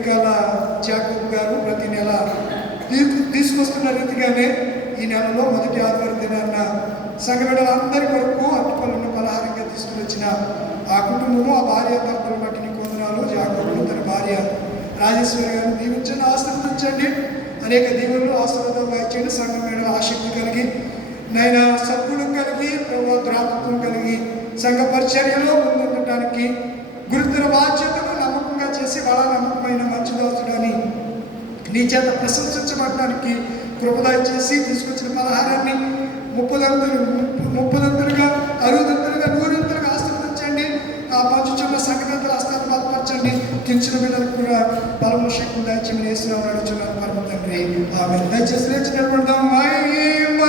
ఎన్నికల జాకబ్ గారు ప్రతి నెల తీసుకొస్తున్న రీతిగానే ఈ నెలలో మొదటి ఆదివారం దినాన్న సంఘ బిడ్డలందరి కొరకు అట్టుపళ్ళను పలహారంగా తీసుకుని వచ్చిన ఆ కుటుంబము, ఆ భార్య భర్తల బట్టి నీకు వందనాలు. జాకబును తన భార్య రాజేశ్వరి గారిని దీవించండి, ఆశీర్వదించండి. అనేక దీవులను ఆశీర్వాదం వాయించండి. సంఘం మీద ఆసక్తి కలిగి నైనా సద్గుణం కలిగి ద్రాతత్వం కలిగి సంఘ పరిచర్యలో ముందుండటానికి గురుతర బాధ్యతను నమ్మకంగా చేసి వాళ్ళ నమ్మకమైన మంచి దాసుడని నీ చేత ప్రశంసించబడటానికి కృపదయ చేసి తీసుకొచ్చిన పలహారాన్ని ముప్పదంతులుగా 60 100 ఆశీర్వదించండి. ఆ పంచుచున్న సంఘటనలు హస్తాన్ని బలపరచండి. కించిన బిడ్డలకు కూడా బలము శక్తి దయచేసి వేసిన నడుచున్నాను పరమ తండ్రి. ఆమె దయచేసి లేచినటువంటి మహిమ